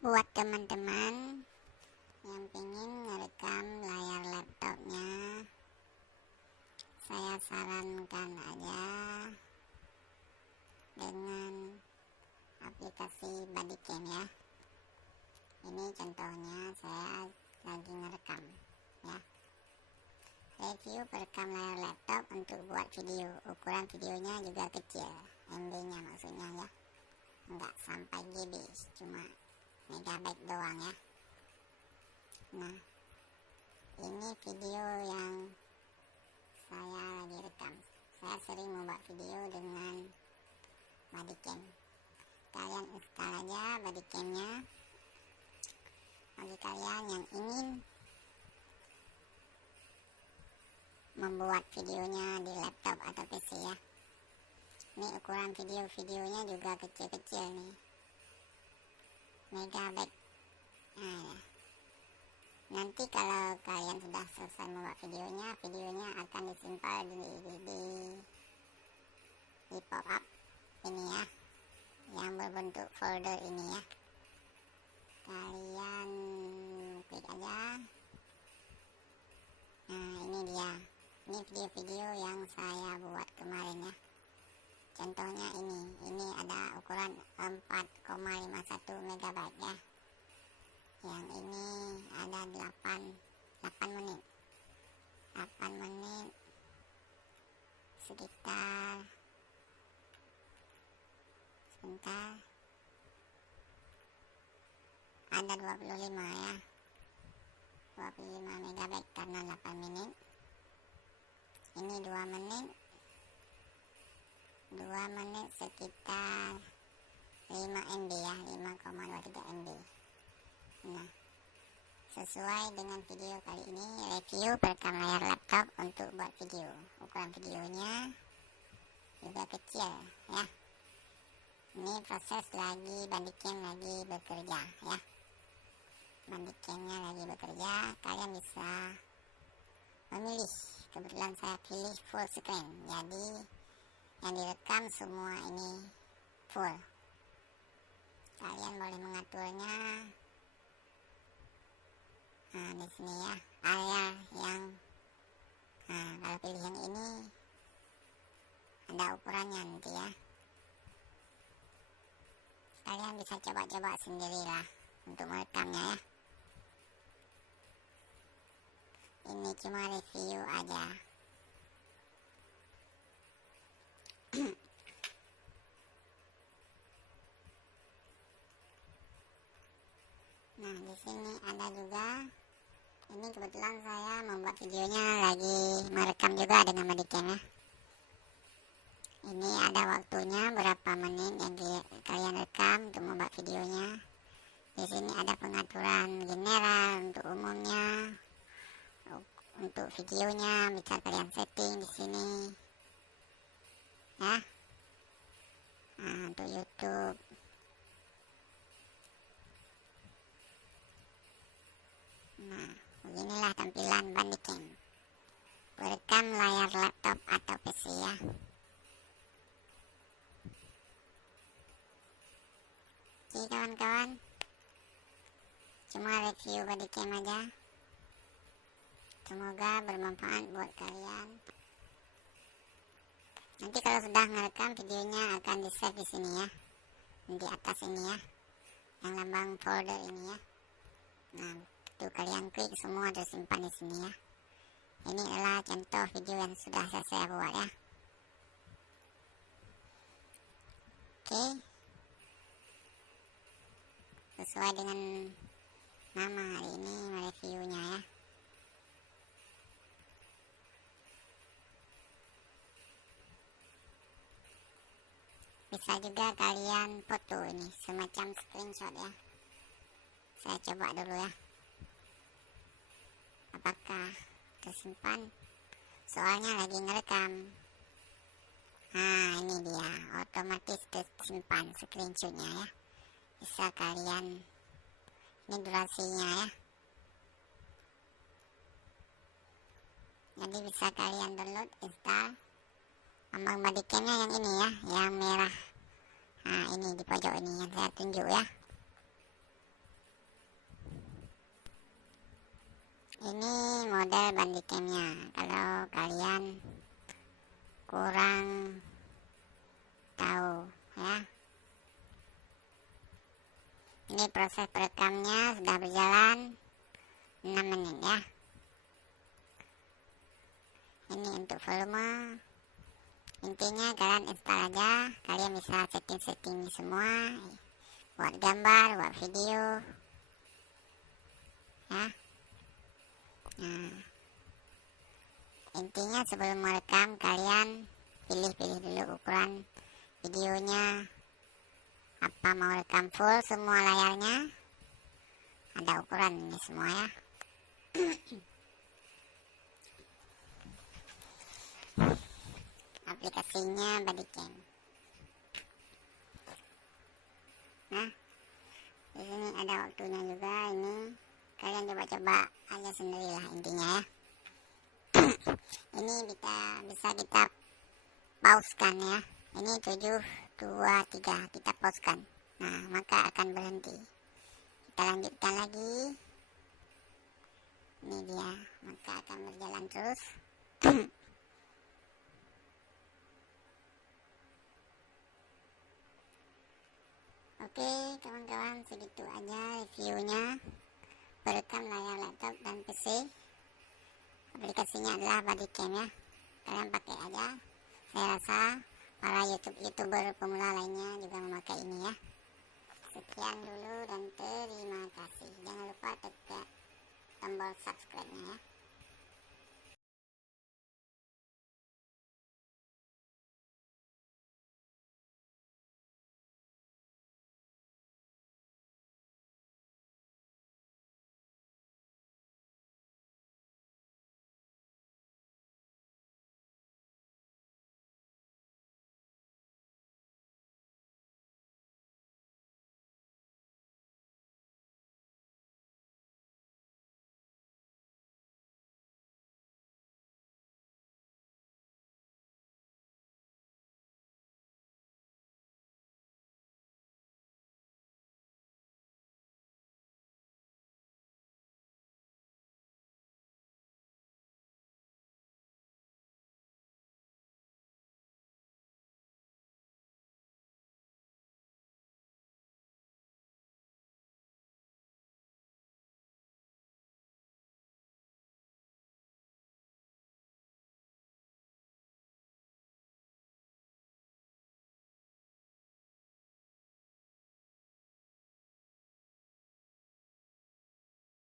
Buat teman-teman yang pengen merekam layar laptopnya, saya sarankan aja dengan aplikasi Bodycam ya. Ini contohnya saya lagi ngerekam ya. Review perekam layar laptop untuk buat video. Ukuran videonya juga kecil, MB-nya maksudnya ya, nggak sampai GB, cuma megabyte doang ya. Nah, ini video yang saya lagi rekam. Saya sering membuat video dengan Bodycam. Kalian install aja Bodycamnya bagi kalian yang ingin membuat videonya di laptop atau PC ya. Ini ukuran videonya juga kecil-kecil nih, megabyte. Nah ya. Nanti kalau kalian sudah selesai membuat videonya akan disimpan di pop up ini ya, yang berbentuk folder ini ya. Kalian klik aja. Nah, ini dia. Ini video-video yang saya buat kemarin ya. Contohnya ini ada ukuran 4,51 megabyte ya. Yang ini ada 8 menit. 8 menit sekitar sebentar. Ada 25 ya. 25 megabyte karena 8 menit. Ini 2 menit. 2 menit sekitar 5 MB ya, 5,23 MB. Nah, sesuai dengan video kali ini, review perekam layar laptop untuk buat video. Ukuran videonya juga kecil ya. Ini proses lagi Bodycam lagi bekerja ya. Bodycamnya lagi bekerja, kalian bisa memilih. Kebetulan saya pilih full screen, jadi yang direkam semua ini full. Kalian boleh mengaturnya. Nah, di sini ya, area yang kalau pilih yang ini ada ukurannya nanti ya. Kalian bisa coba-coba sendirilah untuk merekamnya ya. Ini cuma review aja. Nah, di sini ada juga. Ini kebetulan saya membuat videonya lagi merekam juga dengan Bodycam ya. Ini ada waktunya berapa menit yang kalian rekam untuk membuat videonya. Di sini ada pengaturan general untuk umumnya. Untuk videonya bisa kalian setting di sini ya. Nah, untuk YouTube. Nah, beginilah tampilan Bodycam perekam layar laptop atau PC ya. Oke kawan-kawan, cuma review Bodycam aja. Semoga bermanfaat buat kalian. Nanti kalau sudah merekam videonya akan di save di sini ya, di atas ini ya, yang lambang folder ini ya. Nah, itu kalian klik semua tersimpan di sini ya. Ini adalah contoh video yang sudah saya buat ya. Oke, sesuai dengan nama hari ini reviewnya ya. Bisa juga kalian foto ini semacam screenshot ya. Saya coba dulu ya, apakah tersimpan. Soalnya lagi ngerekam. Nah, ini dia, otomatis tersimpan screenshotnya ya. Bisa kalian, ini durasinya ya, jadi bisa kalian download, install. Lambang Bodycamnya yang ini ya, yang merah. Nah, ini di pojok ini yang saya tunjuk ya. Ini model bandicamnya. Kalau kalian kurang tahu ya, ini proses perekamnya sudah berjalan 6 menit ya. Ini untuk volume. Intinya kalian install aja, kalian bisa setting semua, buat gambar, buat video ya. Nah, intinya sebelum merekam kalian pilih dulu ukuran videonya, apa mau rekam full semua layarnya, ada ukuran ini semua ya. Aplikasinya Bodycam. Nah, di sini ada waktunya juga. Ini kalian coba-coba aja sendirilah intinya ya. Ini bisa kita pauskan ya. Ini 7, 2, 3 kita pauskan. Nah, maka akan berhenti. Kita lanjutkan lagi. Ini dia, maka akan berjalan terus. Oke kawan-kawan, segitu aja reviewnya perekam layar laptop dan PC. Aplikasinya adalah Bodycam ya, kalian pakai aja. Saya rasa para youtuber pemula lainnya juga memakai ini ya. Sekian dulu dan terima kasih. Jangan lupa tekan tombol subscribe-nya ya.